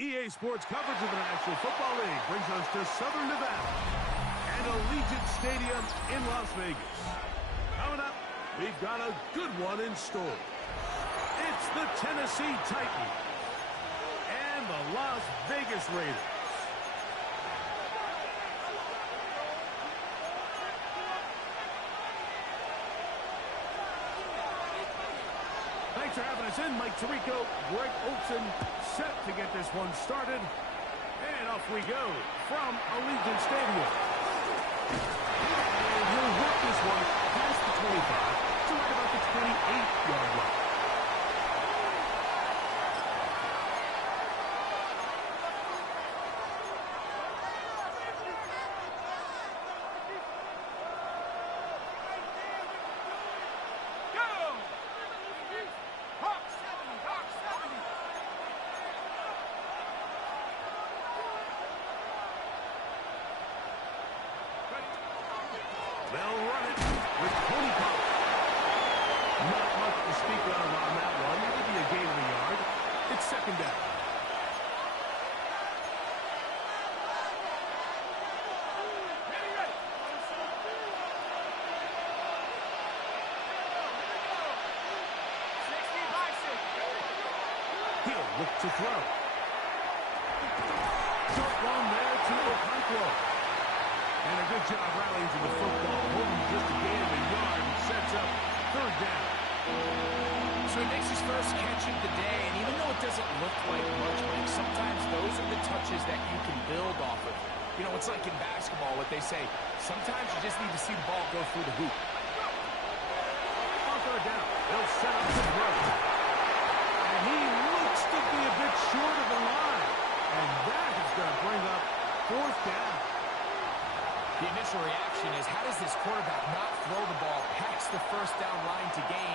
EA Sports coverage of the National Football League brings us to Southern Nevada and Allegiant Stadium in Las Vegas. Coming up, we've got a good one in store. It's the Tennessee Titans and the Las Vegas Raiders. Thanks for having us in. Mike Tirico, Greg Olson, set to get this one started. And off we go from Allegiant Stadium. And he'll work this one past the 25 to right about the 28-yard line. They'll run it with Tony Pollard. Not much to speak of on that one. Maybe a gain of a yard. It's second down. He'll look to throw. Short one there to Okonkwo. And a good job rallying to the football. Holding just a gain of a yard and sets up third down. So he makes his first catch of the day, and even though it doesn't look like much, Mike, sometimes those are the touches that you can build off of. You know, it's like in basketball, what they say, sometimes you just need to see the ball go through the hoop. On third down, they'll set up the throw. And he looks to be a bit short of the line. And that is going to bring up fourth down. The initial reaction is, how does this quarterback not throw the ball past the first down line to gain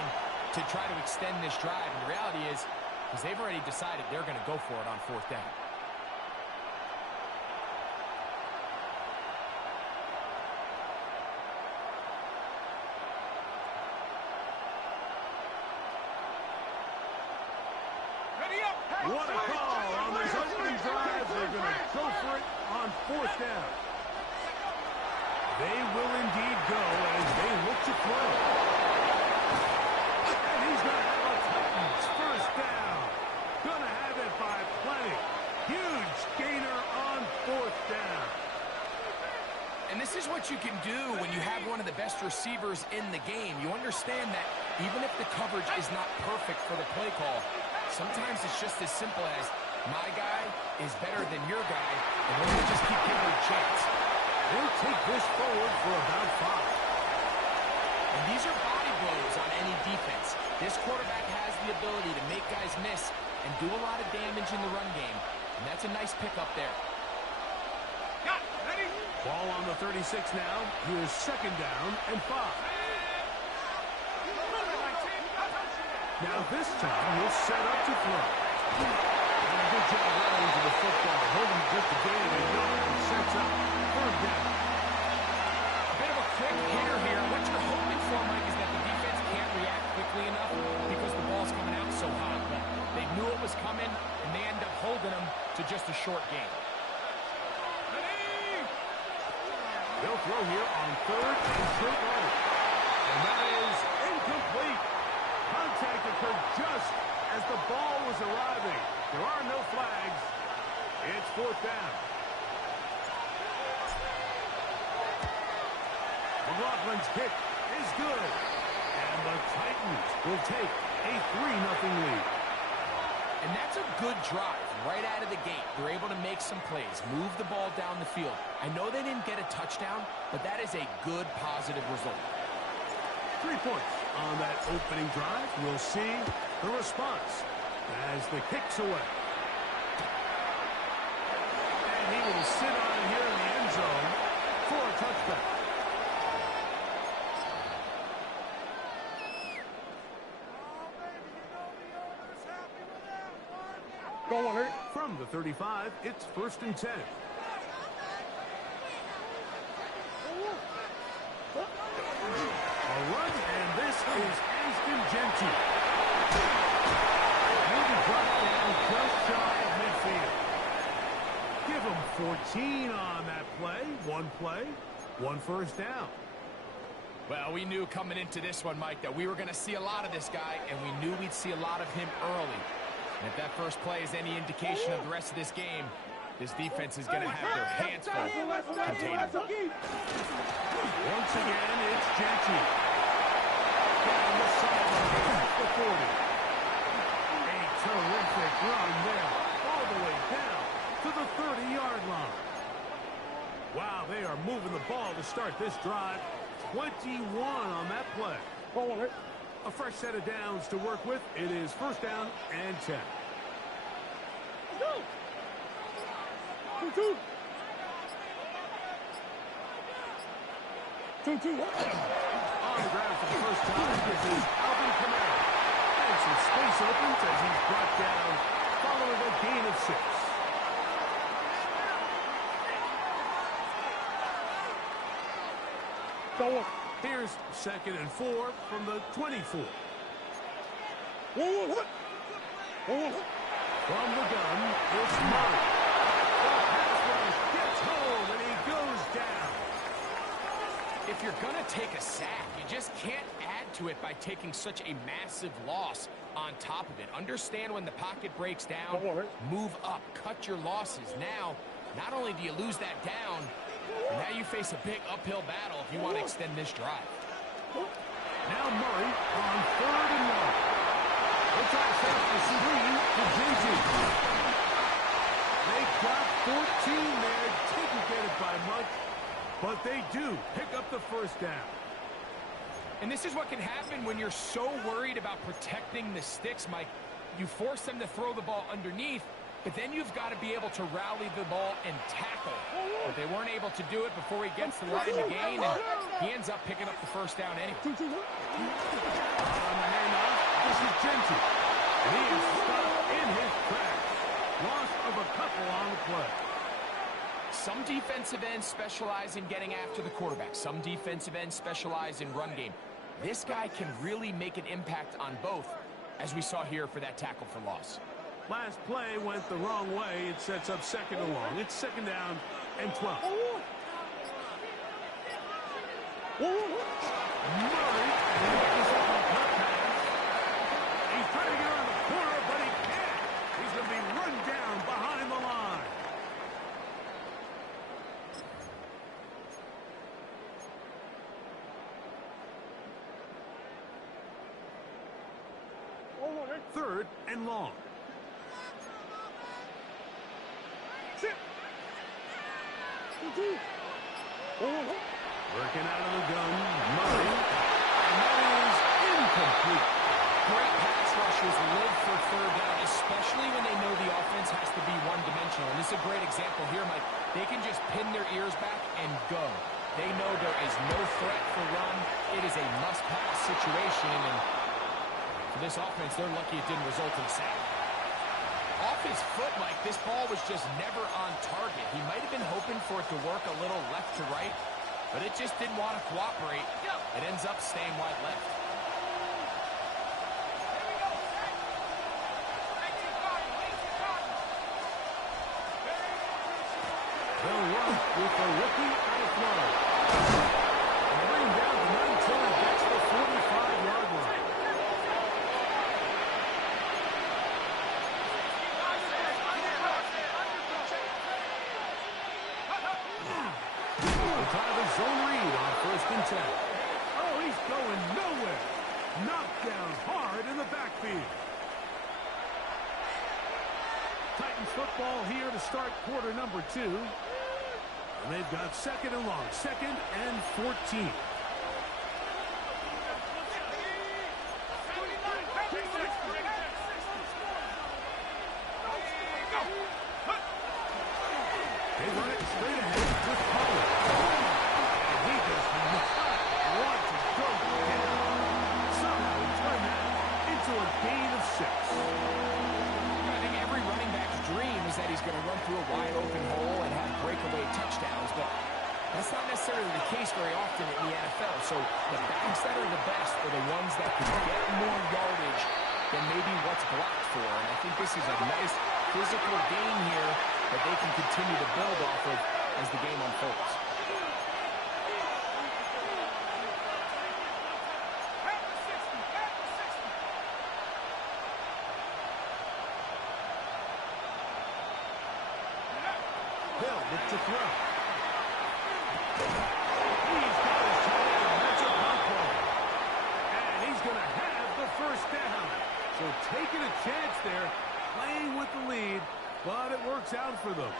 to try to extend this drive? And the reality is they've already decided they're going to go for it on fourth down. What a call on this opening drive. They're going to go for it on fourth down. They will indeed go as they look to throw. And he's going to have a Titans first down. Going to have it by plenty. Huge gainer on fourth down. And this is what you can do when you have one of the best receivers in the game. You understand that even if the coverage is not perfect for the play call, sometimes it's just as simple as my guy is better than your guy, and we're going to just keep giving him a chance. They'll take this forward for about 5. And these are body blows on any defense. This quarterback has the ability to make guys miss and do a lot of damage in the run game. And that's a nice pickup there. Ready? Ball on the 36 now. Here's second down and 5. Now this time he'll set up to throw. And a good job rallying to the football. Holding just a gain of a yard and sets up third down. A bit of a quick hitter here. What you're hoping for, Mike, is that the defense can't react quickly enough because the ball's coming out so hot. But they knew it was coming, and they end up holding them to just a short gain. They'll throw here on third and short right. And that is incomplete. Contact occurred just as the ball was arriving. There are no flags. It's fourth down. McLaughlin's kick is good. And the Titans will take a 3-0 lead. And that's a good drive right out of the gate. They're able to make some plays, move the ball down the field. I know they didn't get a touchdown, but that is a good, positive result. 3 points on that opening drive. We'll see the response as the kick's away. And he will sit on here in the end zone for a touchback. From the 35, it's 1st and 10. A run, and this is Aston Gentry. Maybe dropped down just shy of midfield. on first down. Well, we knew coming into this one, Mike, that we were going to see a lot of this guy, and we knew we'd see a lot of him early. And if that first play is any indication of the rest of this game, this defense is going to have their hands full containing him. Once again, it's Genty. Down the sideline at the 40. A terrific run there, all the way down to the 30-yard line. Wow, they are moving the ball to start this drive. 21 on that play. A fresh set of downs to work with. It is first down and 10. Two. On the ground for the first time, this is Alvin Kamara. And some space opens as he's brought down following a gain of 6. Here's 2nd and 4 from the 24. From the gun, it's Murray. The pass rush gets home, and he goes down. If you're going to take a sack, you just can't add to it by taking such a massive loss on top of it. Understand when the pocket breaks down, move up, cut your losses. Now, not only do you lose that down, now you face a big uphill battle if you want to extend this drive. Now Murray on 3rd and 1. They try to set up the screen to Genty. They got 14 there. Didn't get it by much, but they do pick up the first down. And this is what can happen when you're so worried about protecting the sticks, Mike. You force them to throw the ball underneath, but then you've got to be able to rally the ball and tackle. But they weren't able to do it before he gets the line to gain, and he ends up picking up the first down anyway. On the handoff, this is Genty. And he is stopped in his tracks. Loss of a couple on the play. Some defensive ends specialize in getting after the quarterback. Some defensive ends specialize in run game. This guy can really make an impact on both, as we saw here for that tackle for loss. Last play went the wrong way. It sets up 2nd and long. It's 2nd down and 12. Murray is up on cut pass. He's trying to get around the corner, but he can't. He's going to be run down behind the line. Third and long. Working out of the gun, Murray, and that is incomplete. Great pass rushers live for 3rd down, especially when they know the offense has to be one-dimensional. And this is a great example here, Mike. They can just pin their ears back and go. They know there is no threat for run. It is a must-pass situation, and for this offense, they're lucky it didn't result in a sack. Off his foot, Mike, this ball was just never on target. He might have been hoping for it to work a little left to right, but it just didn't want to cooperate. It ends up staying wide left. They'll run with the rookie out of Florida. And bring down the 19 gets the 45-yard line. Zone read on 1st and 10. Oh, he's going nowhere. Knocked down hard in the backfield. Titans football here to start quarter number 2. And they've got 2nd and long, 2nd and 14. They run it straight ahead with Pollard. A gain of 6. I think every running back's dream is that he's going to run through a wide open hole and have breakaway touchdowns, but that's not necessarily the case very often in the NFL. So the backs that are the best are the ones that can get more yardage than maybe what's blocked for. And I think this is a nice physical gain here that they can continue to build off of as the game unfolds. Hill with to throw. He's got his target. That's a control. And he's going to have the first down. So taking a chance there, playing with the lead, but it works out for them.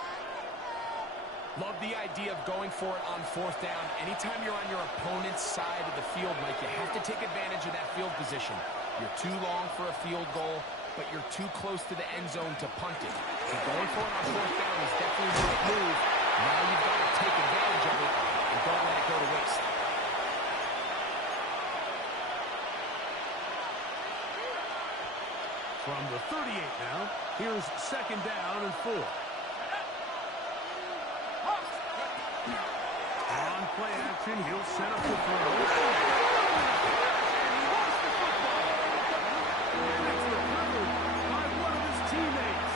Love the idea of going for it on fourth down. Anytime you're on your opponent's side of the field, Mike, you have to take advantage of that field position. You're too long for a field goal, but you're too close to the end zone to punt it. So going for it on fourth down is definitely the right move. Now you've got to take advantage of it and don't let it go to waste. From the 38 now, here's second down and 4. On play action, he'll set up the throw. And he lost the football. And it's recovered by one of his teammates.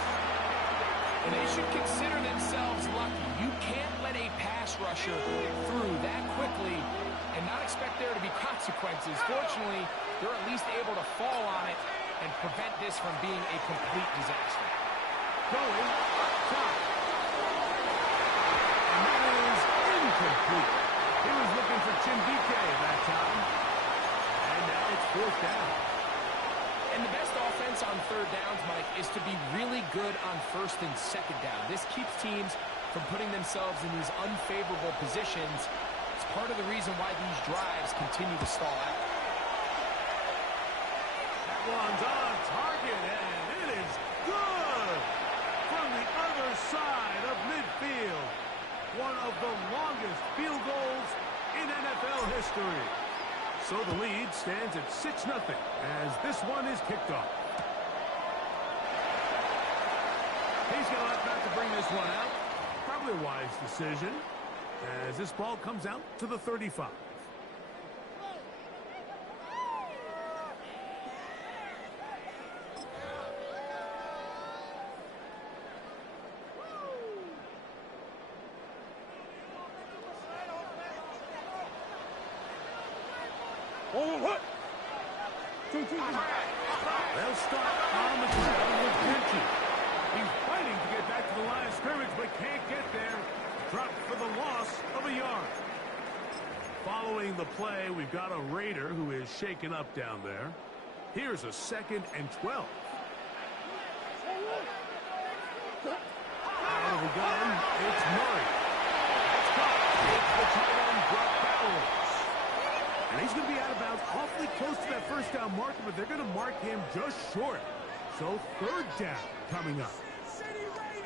And they should consider themselves lucky. You can't let a pass rusher through that quickly and not expect there to be consequences. Fortunately, they're at least able to fall on it and prevent this from being a complete disaster. Going top. And that is incomplete. He was looking for Chimbike that time. And now it's fourth down. And the best offense on third downs, Mike, is to be really good on first and second down. This keeps teams from putting themselves in these unfavorable positions. It's part of the reason why these drives continue to stall out. That one's on target, and it is good from the other side of midfield. One of the longest field goals in NFL history. So the lead stands at 6-0 as this one is kicked off. He's going to opt not to bring this one out. Probably a wise decision as this ball comes out to the 35. They'll start on the ground with Genty. He's fighting to get back to the line of scrimmage, but can't get there. Dropped for the loss of a yard. Following the play, we've got a Raider who is shaken up down there. Here's a 2nd and 12. Out of the gun, it's Murray. That's caught. It's the tight end, Brock Bowers. And he's going to be out of bounds awfully close to that first down marker, but they're going to mark him just short. So third down coming up.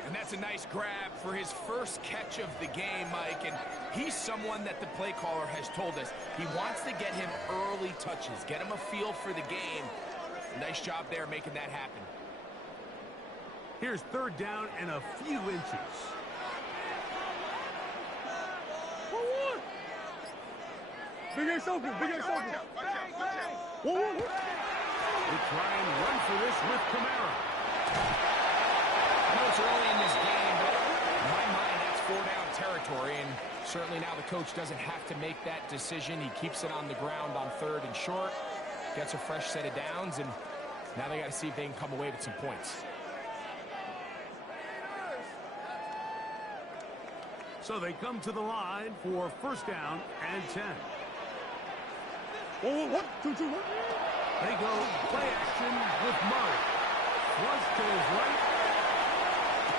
And that's a nice grab for his first catch of the game, Mike. And he's someone that the play caller has told us he wants to get him early touches, get him a feel for the game. Nice job there making that happen. Here's third down and a few inches. Big A's open, Big A's open. They try and run for this with Kamara. I know it's early in this game, but in my mind, that's 4-down territory, and certainly now the coach doesn't have to make that decision. He keeps it on the ground on third and short, gets a fresh set of downs, and now they got to see if they can come away with some points. So they come to the line for first down and 10. 1, 2, 2, 1. They go play action with Murray. Flush to his right.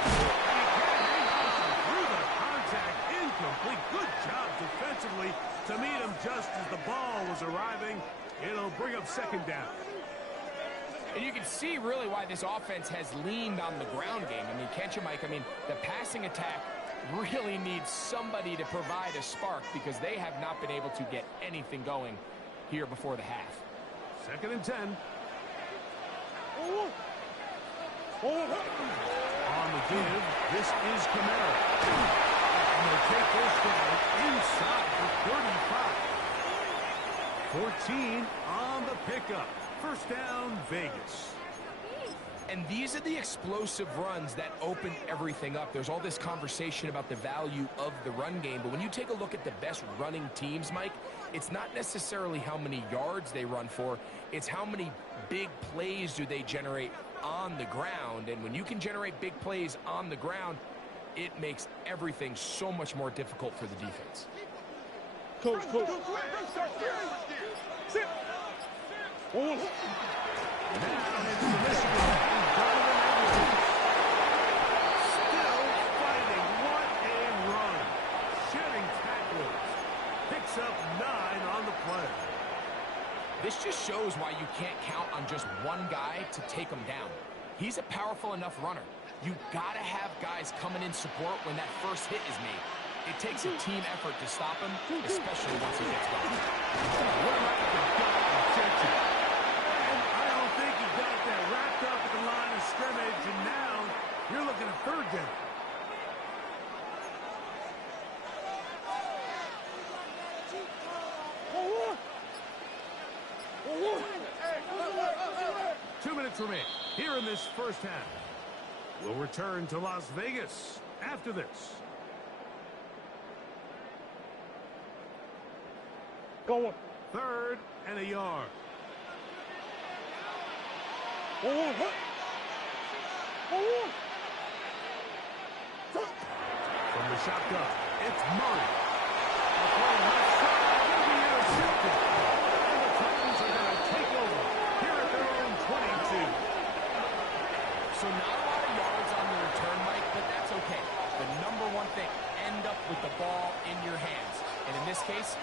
And he can't hang on through the contact. Incomplete. Good job defensively to meet him just as the ball was arriving. It'll bring up second down. And you can see really why this offense has leaned on the ground game. I mean, can't you, Mike? I mean, the passing attack really needs somebody to provide a spark because they have not been able to get anything going here before the half. 2nd and 10. On the give, this is Kamara. And they'll take this down inside the 35. 14 on the pickup. First down, Vegas. And these are the explosive runs that open everything up. There's all this conversation about the value of the run game, but when you take a look at the best running teams, Mike, it's not necessarily how many yards they run for, it's how many big plays do they generate on the ground. And when you can generate big plays on the ground, it makes everything so much more difficult for the defense. Coach. Sit. Oh. Now it's the Michigan. Still fighting. What a run. Shedding tacklers. Picks up 9 on the play. This just shows why you can't count on just one guy to take him down. He's a powerful enough runner. You gotta have guys coming in support when that first hit is made. It takes a team effort to stop him, especially once he gets going. What about the gut injection? And I don't think he got that wrapped up at the line of scrimmage, and now you're looking at 3rd down. Oh. 2 minutes remain here in this first half. We'll return to Las Vegas after this. Going. 3rd and a yard. Oh. From the shotgun, it's Murray. A throw left side, going to be intercepted. And the Titans are going to take over here at their own 22. So not a lot of yards on the return, Mike, but that's okay. The number one thing, end up with the ball in your hands. And in this case,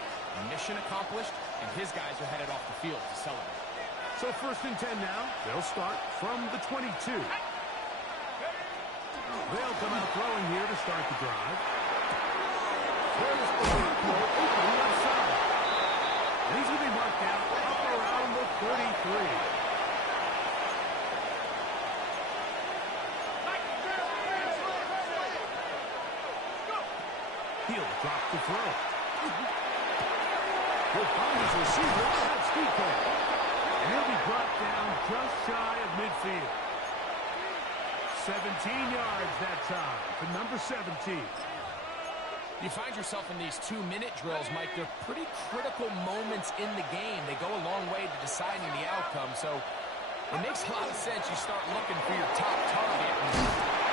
mission accomplished, and his guys are headed off the field to celebrate. So 1st and 10 now. They'll start from the 22. They'll come out throwing here to start the drive. There's the big throw open left side. And he's going to be marked down up around the 33. He'll drop the throw. He'll find his receiver. That's DK. And he'll be brought down just shy of midfield. 17 yards that time to number 17. You find yourself in these 2-minute drills, Mike. They're pretty critical moments in the game. They go a long way to deciding the outcome. So it makes a lot of sense you start looking for your top target. And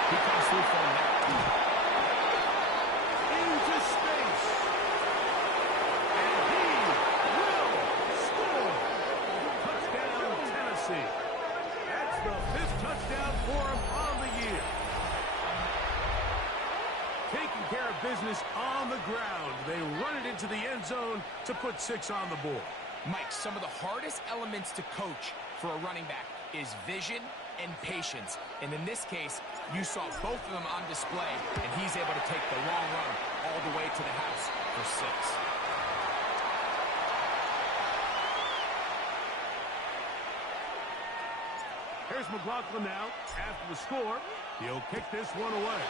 he comes through for him now. Into space. And he will score. Touchdown, Tennessee. That's the 5th touchdown for him on the year. Taking care of business on the ground. They run it into the end zone to put 6 on the board. Mike, some of the hardest elements to coach for a running back is vision and patience. And in this case, you saw both of them on display, and he's able to take the long run all the way to the house for 6. Here's McLaughlin now. After the score, he'll kick this one away.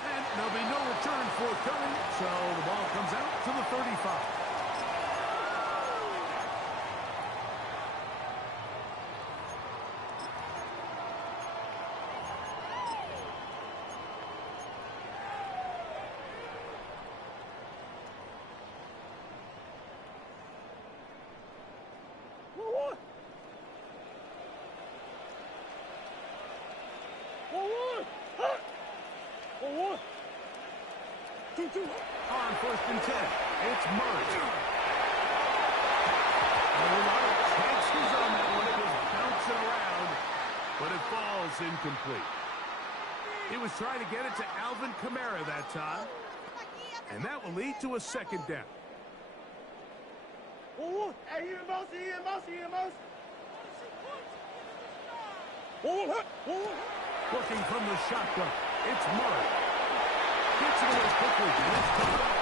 And there'll be no return forthcoming, so the ball comes out to the 35. On 1st and 10, it's Murray. A lot of chances on that one. It was bouncing around, but it falls incomplete. He was trying to get it to Alvin Kamara that time, and that will lead to a 2nd down. Working from the shotgun, it's Murray. Gets it away quickly, and it's caught up.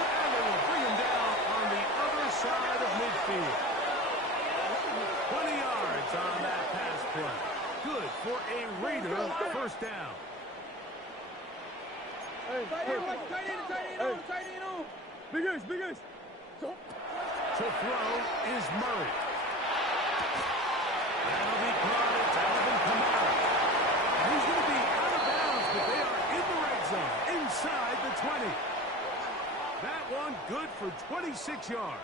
And they will bring him down on the other side of midfield. 20 yards on that pass play. Good for a Raider 1st down. Tight end on. Big ace. To throw is Murray. That'll be caught. It's Alvin Kamara. And he's going to be out of bounds, but they are in the red zone, inside the 20. That one good for 26 yards.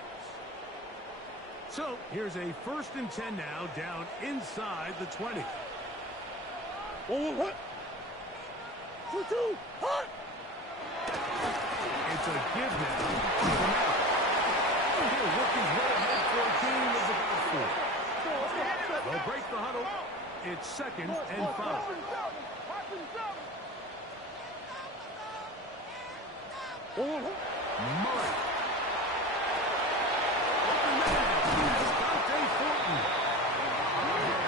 So here's a 1st and 10 now, down inside the 20. 1-1 hut. 2-2 hut. It's a give now. He'll work his way ahead for a gain of about 4. They'll break the huddle. It's 2nd and 5. Murray.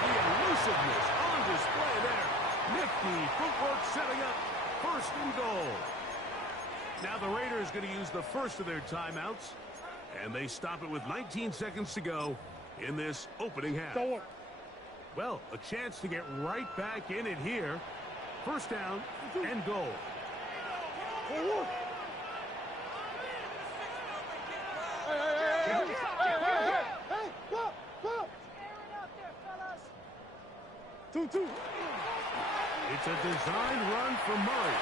The elusiveness on display there. Nifty footwork setting up 1st and goal. Now the Raiders going to use the first of their timeouts, and they stop it with 19 seconds to go in this opening half. Well, a chance to get right back in it here. 1st down and goal. Two. It's a designed run for Murray.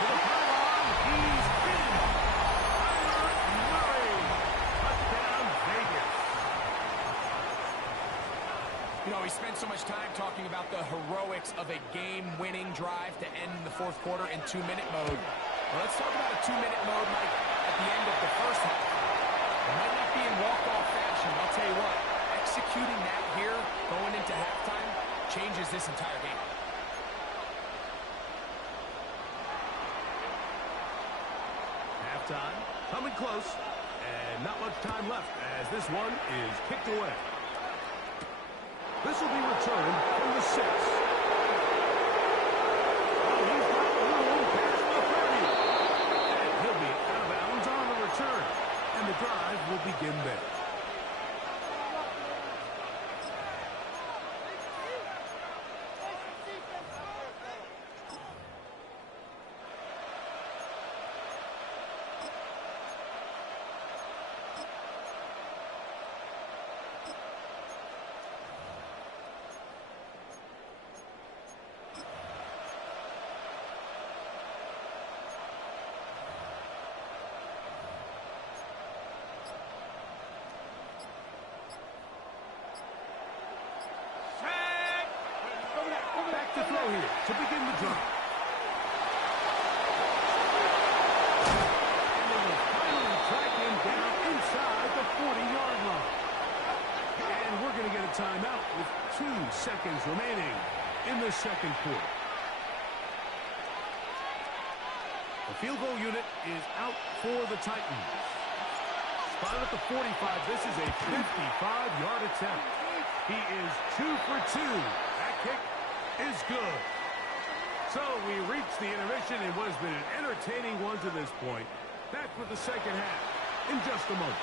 To the pylon, he's in. Murray. Touchdown, Vegas. You know, we spent so much time talking about the heroics of a game-winning drive to end the 4th quarter in 2-minute mode. Well, let's talk about a 2-minute mode, Mike, at the end of the 1st half. It might not be in walk-off fashion, but I'll tell you what, executing that here, going into halftime, changes this entire game. Halftime, coming close, and not much time left as this one is kicked away. This will be returned from the 6. Oh, he's got room past the 30. And he'll be out of bounds on the return, and the drive will begin there. Back to throw here to begin the drive. And they will finally track him down inside the 40-yard line. And we're going to get a timeout with 2 seconds remaining in the 2nd quarter. The field goal unit is out for the Titans. Spotted at the 45. This is a 55-yard attempt. He is 2 for 2. That kick is good. So we reach the intermission in what has been an entertaining one to this point. Back with the 2nd half in just a moment.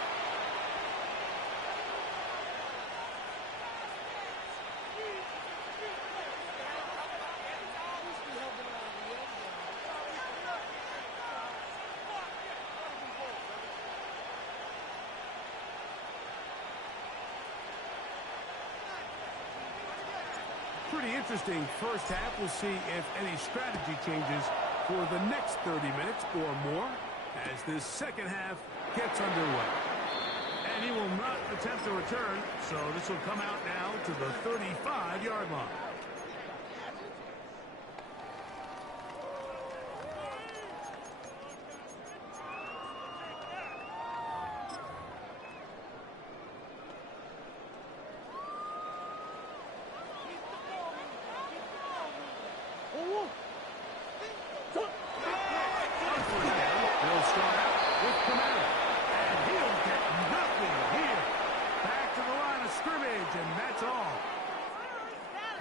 Pretty interesting 1st half. We'll see if any strategy changes for the next 30 minutes or more as this 2nd half gets underway. And he will not attempt to return, so this will come out now to the 35-yard line.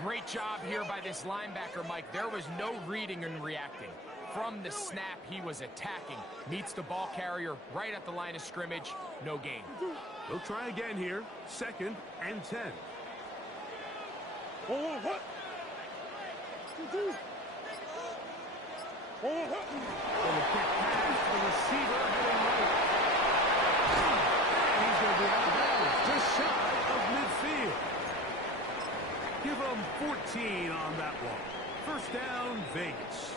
Great job here by this linebacker, Mike. There was no reading and reacting. From the snap, he was attacking. Meets the ball carrier right at the line of scrimmage. No gain. We'll try again here. 2nd and 10. Little quick pass to the receiver heading right. And he's going to be out of bounds, just shy of midfield. Give him 14 on that one. 1st down, Vegas.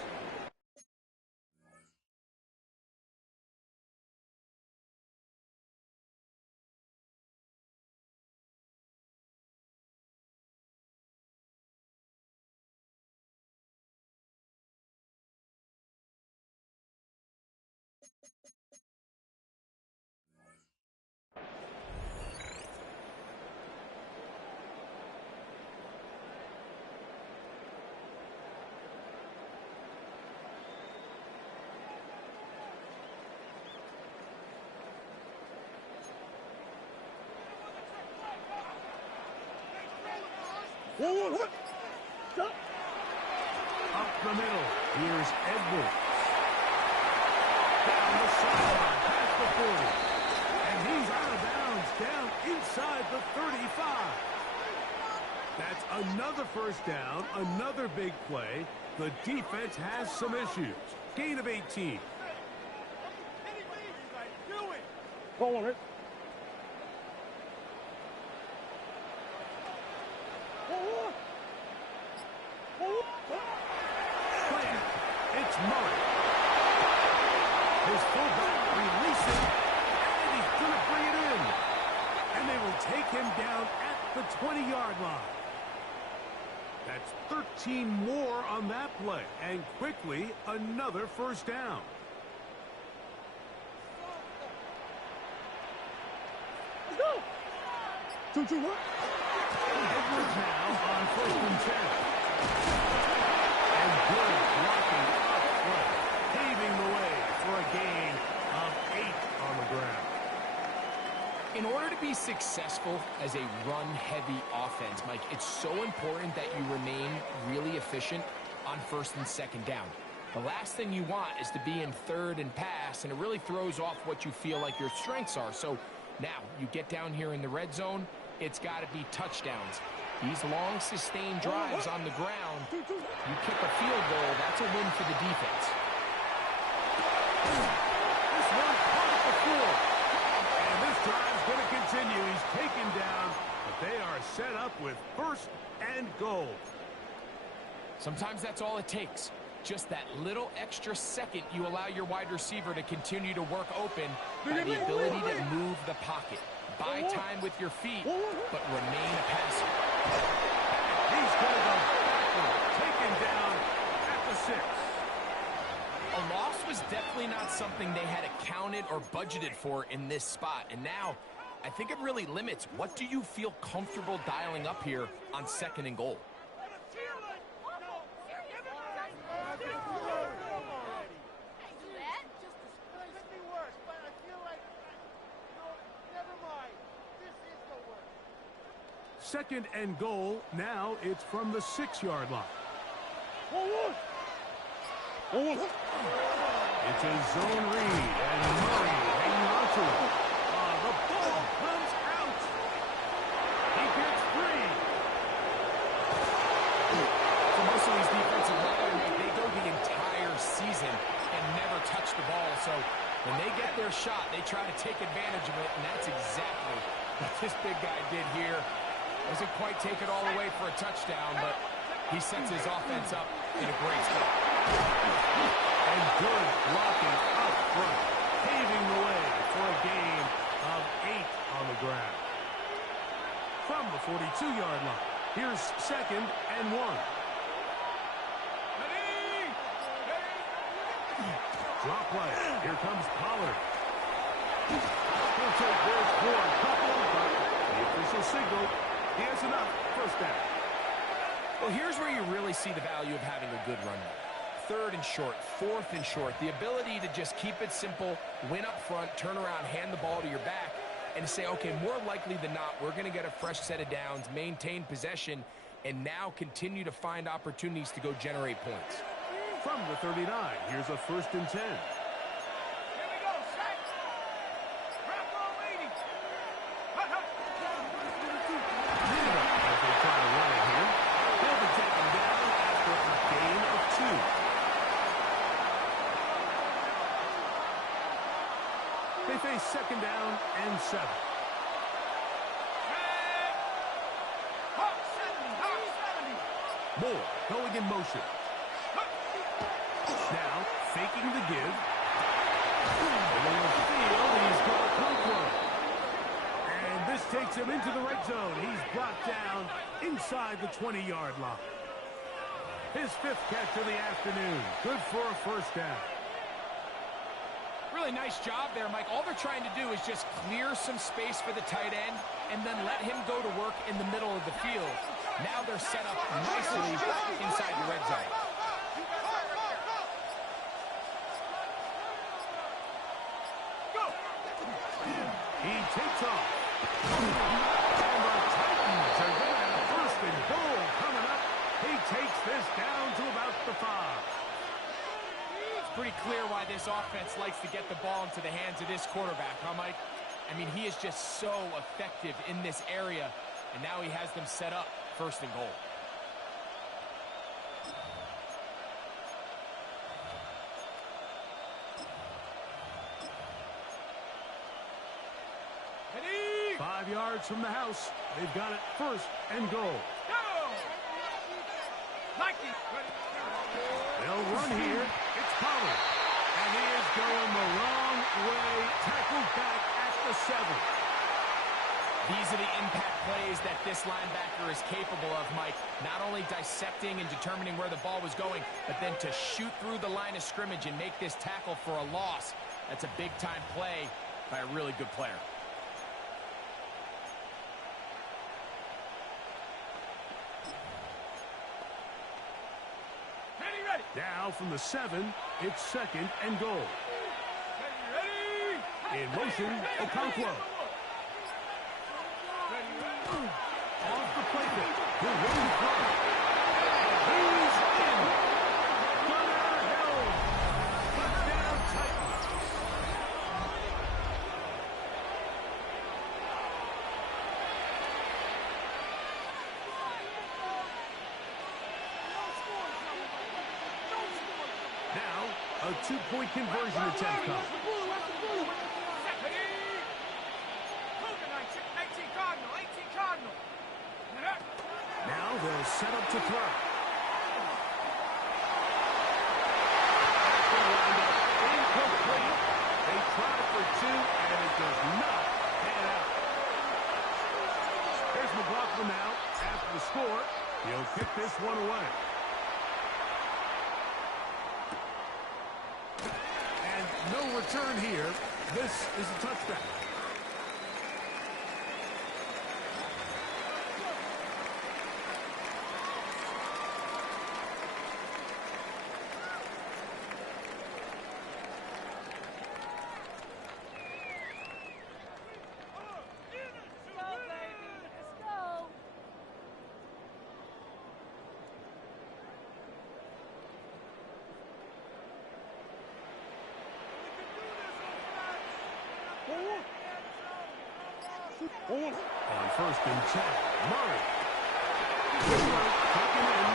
What? Stop. Up the middle. Here's Edwards. Down the sideline, past the 40. And he's out of bounds, down inside the 35. That's another first down, another big play. The defense has some issues. Gain of 18. Go on it. Plant. It's Murray. His fullback releasing, and he's going to bring it in. And they will take him down at the 20-yard line. That's 13 more on that play, and quickly another first down. Let's go. 2-2, what? Edwards now on 1st and 10. And good blocking up front, paving the way for a gain of 8 on the ground. In order to be successful as a run-heavy offense, Mike, it's so important that you remain really efficient on 1st and 2nd down. The last thing you want is to be in 3rd and pass, and it really throws off what you feel like your strengths are. So now you get down here in the red zone, it's got to be touchdowns. These long, sustained drives on the ground, you kick a field goal, that's a win for the defense. This one caught at the floor. And this drive's going to continue. He's taken down, but they are set up with 1st and goal. Sometimes that's all it takes. Just that little extra second you allow your wide receiver to continue to work open by the ability to move the pocket. Buy time with your feet, but remain a passer. He's going to go backward, taken down at the 6. A loss was definitely not something they had accounted or budgeted for in this spot. And now, I think it really limits what do you feel comfortable dialing up here on 2nd and goal. Second and goal. Now it's from the 6-yard line. It's a zone read, and Murray hanging on to it. The ball comes out. He gets free. For most of these defensive linemen, they go the entire season and never touch the ball. So when they get their shot, they try to take advantage of it, and that's exactly what this big guy did here. Doesn't quite take it all the way for a touchdown, but he sets his offense up in a great spot. And good blocking up front, paving the way for a gain of 8 on the ground. From the 42-yard line, here's 2nd and 1. Drop play. Here comes Pollard. He'll take this for a couple, but the official signal, he has enough. First down. Well, here's where you really see the value of having a good run. 3rd and short, 4th and short. The ability to just keep it simple, win up front, turn around, hand the ball to your back, and say, okay, more likely than not, we're going to get a fresh set of downs, maintain possession, and now continue to find opportunities to go generate points. From the 39, here's a 1st and 10. They face 2nd down and 7. Moore going in motion. Now faking the give. Along the field, he's got Conklin. And this takes him into the red zone. He's brought down inside the 20-yard line. His 5th catch of the afternoon. Good for a first down. Really nice job there, Mike. All they're trying to do is just clear some space for the tight end and then let him go to work in the middle of the field. Now they're set up nicely inside the red zone. He takes off. And the Titans are going to have 1st and goal offense likes to get the ball into the hands of this quarterback, huh, Mike? I mean, he is just so effective in this area, and now he has them set up 1st and goal. Ready? 5 yards from the house. They've got it 1st and goal. They'll run here. It's Pollard. And he is going the wrong way. Tackled back at the 7. These are the impact plays that this linebacker is capable of, Mike. Not only dissecting and determining where the ball was going, but then to shoot through the line of scrimmage and make this tackle for a loss. That's a big-time play by a really good player. Now from the 7, it's 2nd and goal. In motion, Okonkwo. Off the play kick. He'll run the play. He's in. Gunnar Hill. Touchdown Titans. Now, a 2-point conversion attempt comes. Now they'll set up to throw. Incomplete. They tried for 2, and it does not pan out. Here's McLaughlin now. After the score, he'll kick this one away. And no return here. This is a touchback. On 1st and 10, Murray. Taken in,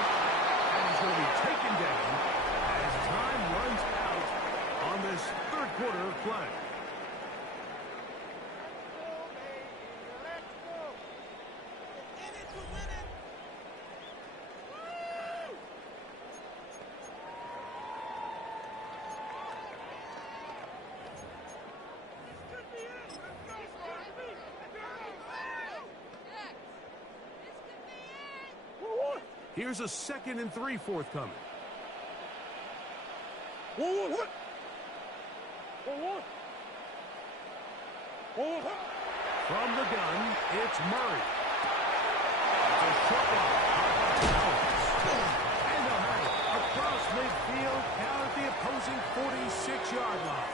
and he's going to be taken down as time runs out on this 3rd quarter of play. Here's a 2nd and 3 forthcoming. From the gun, it's Murray. It's a short one. And a hurry across midfield, down at the opposing 46-yard line.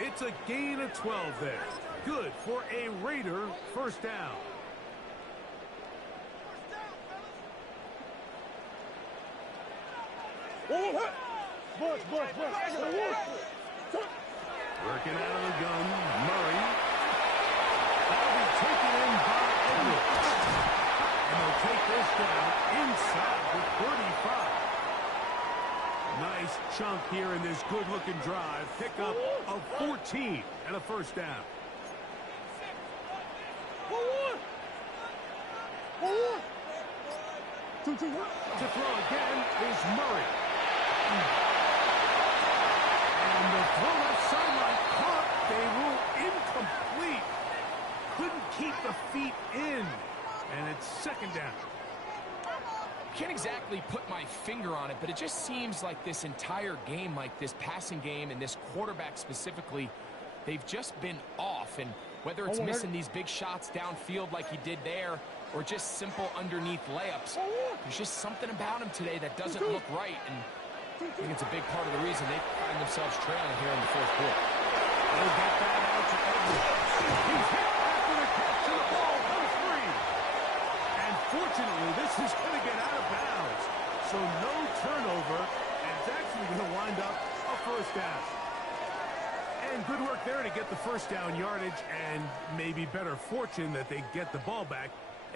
It's a gain of 12 there. Good for a Raider 1st down. Working out of the gun, Murray. That'll be taken in by Edwards. And they'll take this down inside the 35. Nice chunk here in this good-looking drive. Pickup of 14 and a 1st down. To throw again is Murray. And the throw left sideline caught. They rule incomplete. Couldn't keep the feet in. And it's 2nd down. Can't exactly put my finger on it, but it just seems like this entire game, like this passing game and this quarterback specifically, they've just been off. And whether it's missing these big shots downfield like he did there, or just simple underneath layups, there's just something about him today that doesn't look right. And I think it's a big part of the reason they find themselves trailing here in the 4th quarter. They'll get that out to Edwards. He's hit after the catch, and the ball comes free. And fortunately, this is going to get out of bounds. So no turnover, and it's actually going to wind up a first down. And good work there to get the first down yardage, and maybe better fortune that they get the ball back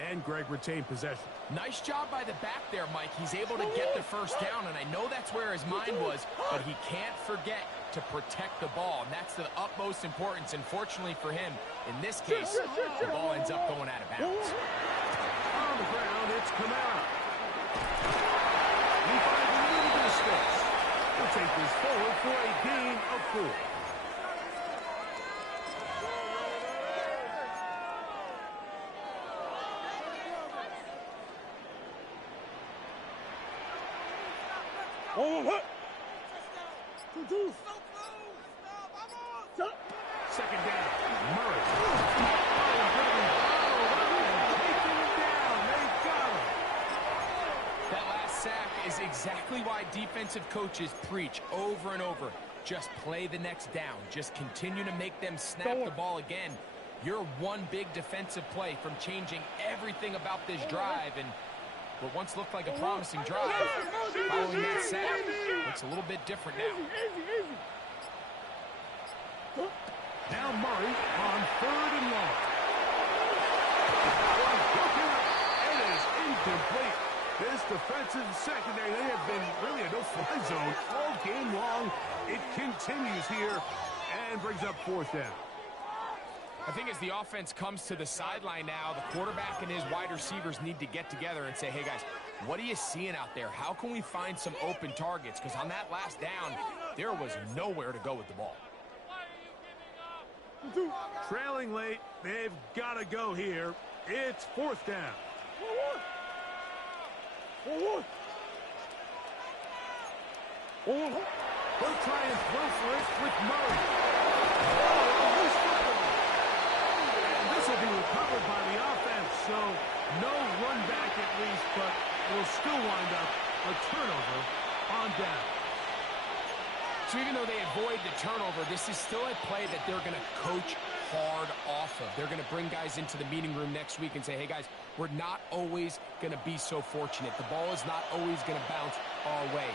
and Greg retained possession. Nice job by the back there, Mike. He's able to get the first down, and I know that's where his mind was, but he can't forget to protect the ball, and that's the utmost importance. And fortunately for him, in this case, the ball ends up going out of bounds. On the ground, it's Kamara. He finds a little bit of space. We'll take this forward for a gain of 4. Oh, what? Two. Second down, Murray. Taking him down. They got him. That last sack is exactly why defensive coaches preach over and over. Just play the next down. Just continue to make them snap the ball again. You're one big defensive play from changing everything about this drive, and what once looked like a promising drive, following that sack, looks a little bit different now. Now Murray on 3rd and long. It is incomplete. This defensive secondary, they have been really a no-fly zone all game long. It continues here and brings up 4th down. I think as the offense comes to the sideline now, the quarterback and his wide receivers need to get together and say, hey, guys, what are you seeing out there? How can we find some open targets? Because on that last down, there was nowhere to go with the ball. Trailing late, they've got to go here. It's 4th down. They'll try and throw for it with Murray. This will be recovered by the offense, so no run back at least, but will still wind up a turnover on down. So even though they avoid the turnover, this is still a play that they're going to coach hard off of. They're going to bring guys into the meeting room next week and say, hey, guys, we're not always going to be so fortunate. The ball is not always going to bounce our way.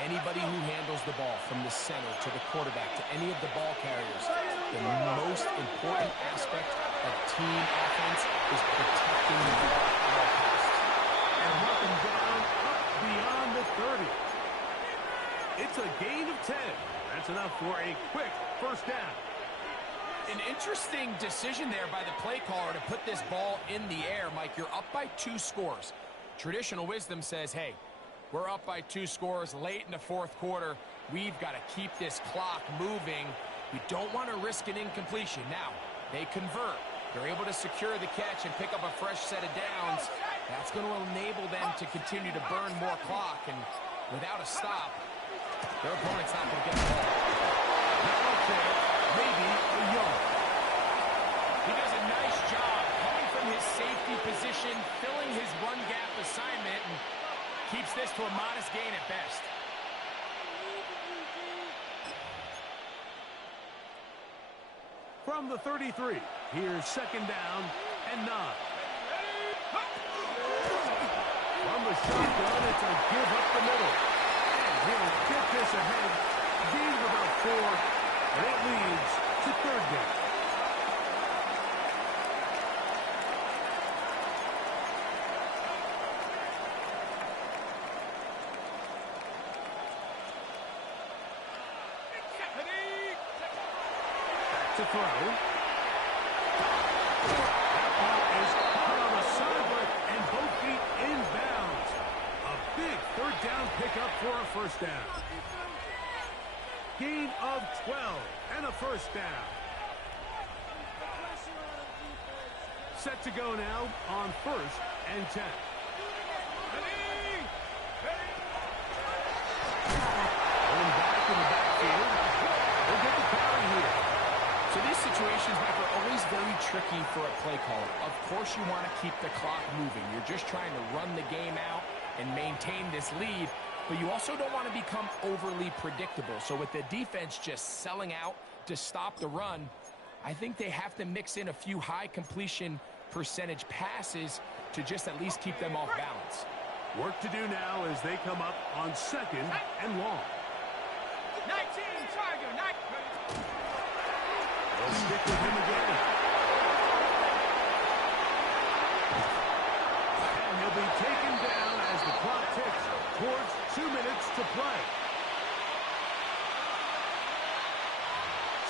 Anybody who handles the ball from the center to the quarterback to any of the ball carriers, the most important aspect of team offense is protecting the ball at all costs. And welcome down up beyond the 30. It's a gain of 10. That's enough for a quick first down. An interesting decision there by the play caller to put this ball in the air. Mike, you're up by 2 scores. Traditional wisdom says, hey, we're up by 2 scores late in the 4th quarter. We've got to keep this clock moving. We don't want to risk an incompletion. Now, they convert. They're able to secure the catch and pick up a fresh set of downs. That's going to enable them to continue to burn more clock. And without a stop, their opponent's not going to get the ball. Now up there, maybe a yard. He does a nice job coming from his safety position, filling his run gap assignment, and keeps this to a modest gain at best. From the 33, here's 2nd down and 9. From the shotgun, it's a give up the middle. And he'll get this ahead, gain of about 4, and it leads to 3rd down. To throw. That ball is caught on the sideline and both feet inbounds. A big 3rd down pickup for a first down. Gain of 12 and a first down. Set to go now on 1st and 10. Going back in the backfield. We'll get the carry here. So these situations, Mike, are always very tricky for a play caller. Of course you want to keep the clock moving. You're just trying to run the game out and maintain this lead, but you also don't want to become overly predictable. So with the defense just selling out to stop the run, I think they have to mix in a few high completion percentage passes to just at least keep them off balance. Work to do now as they come up on 2nd and long. They'll stick with him again. And he'll be taken down as the clock ticks towards 2 minutes to play.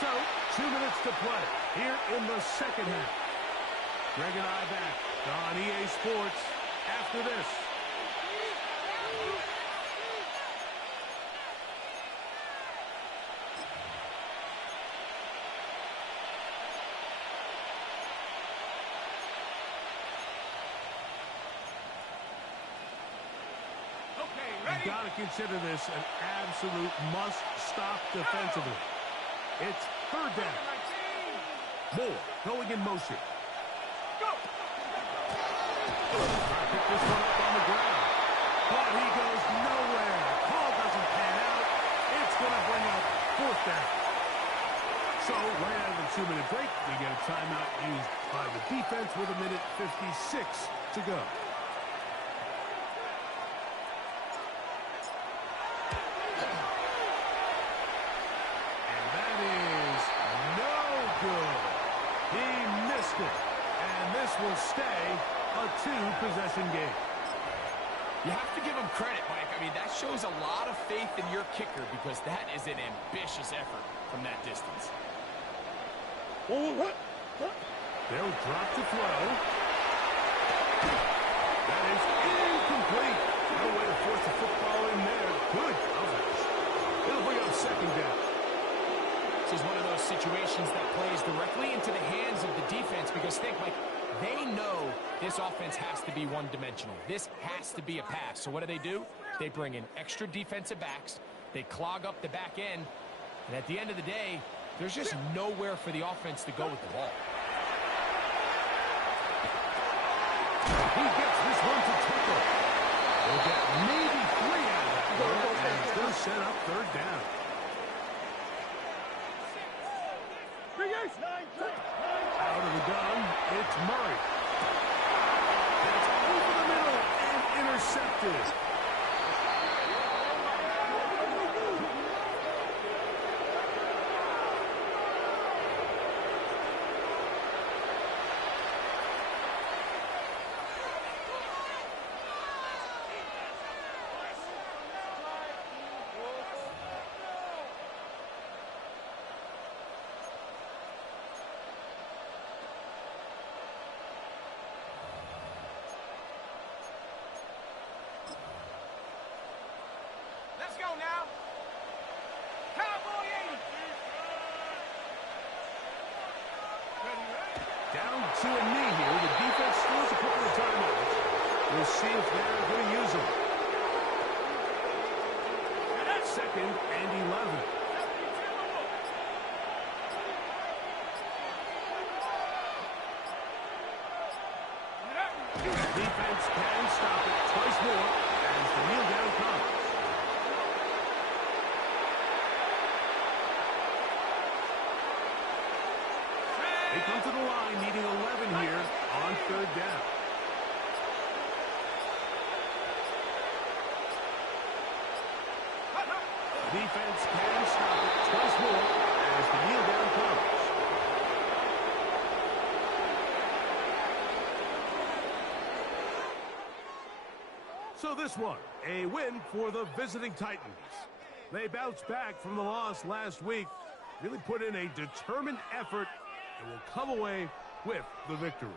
So, 2 minutes to play here in the second half. Greg and I back on EA Sports after this. You've got to consider this an absolute must-stop defensively. It's third down. Moore going in motion. Go! Pick this one up on the ground. But he goes nowhere. The call doesn't pan out. It's going to bring up fourth down. So, right out of the 2-minute break, we get a timeout used by the defense with 1:56 to go. And this will stay a 2-possession game. You have to give him credit, Mike. I mean, that shows a lot of faith in your kicker because that is an ambitious effort from that distance. They'll drop to throw. That is incomplete. No way to force the football in there. Good coverage. It'll bring up second down. This is one of those situations that plays directly into the hands of the defense because think, Mike, they know this offense has to be one-dimensional. This has to be a pass. So what do? They bring in extra defensive backs. They clog up the back end. And at the end of the day, there's just nowhere for the offense to go with the ball. He gets this one to Tucker. They'll get maybe 3 out of that. And it's going to set up third down. Out of the gun, it's Murray. That's over the middle and intercepted. Let's go now. Cowboy 80. Down to a knee here. The defense steals a couple of timeouts. We'll see if they're going to use them. Second and 11. Defense can stop it twice more as the kneel down comes. They come to the line, needing 11 here on third down. Defense can stop it twice more as the kneel down comes. So this one, a win for the visiting Titans. They bounced back from the loss last week, really put in a determined effort, and will come away with the victory.